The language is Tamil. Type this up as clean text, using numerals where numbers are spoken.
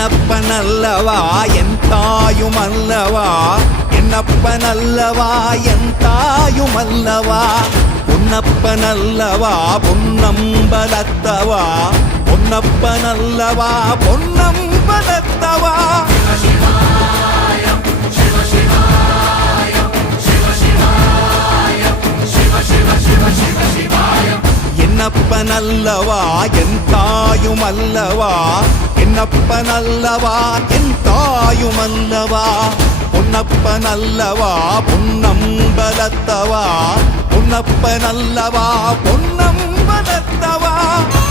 என்னப்பனல்லவா என் தாயுமல்லவா, என்னப்பனல்லவா என் தாயுமல்லவா, பொன்னப்பனல்லவா பொன்னம்பலத்தவா, பொன்னப்பனல்லவா பொன்னம்பலத்தவா. என்னப்பனல்லவா என் தாயுமல்லவா, என்னப்பனல்லவா என் தாயுமல்லவா, பொன்னப்பனல்லவா பொன்னம்பலத்தவா, பொன்னப்பனல்லவா பொன்னம்பலத்தவா.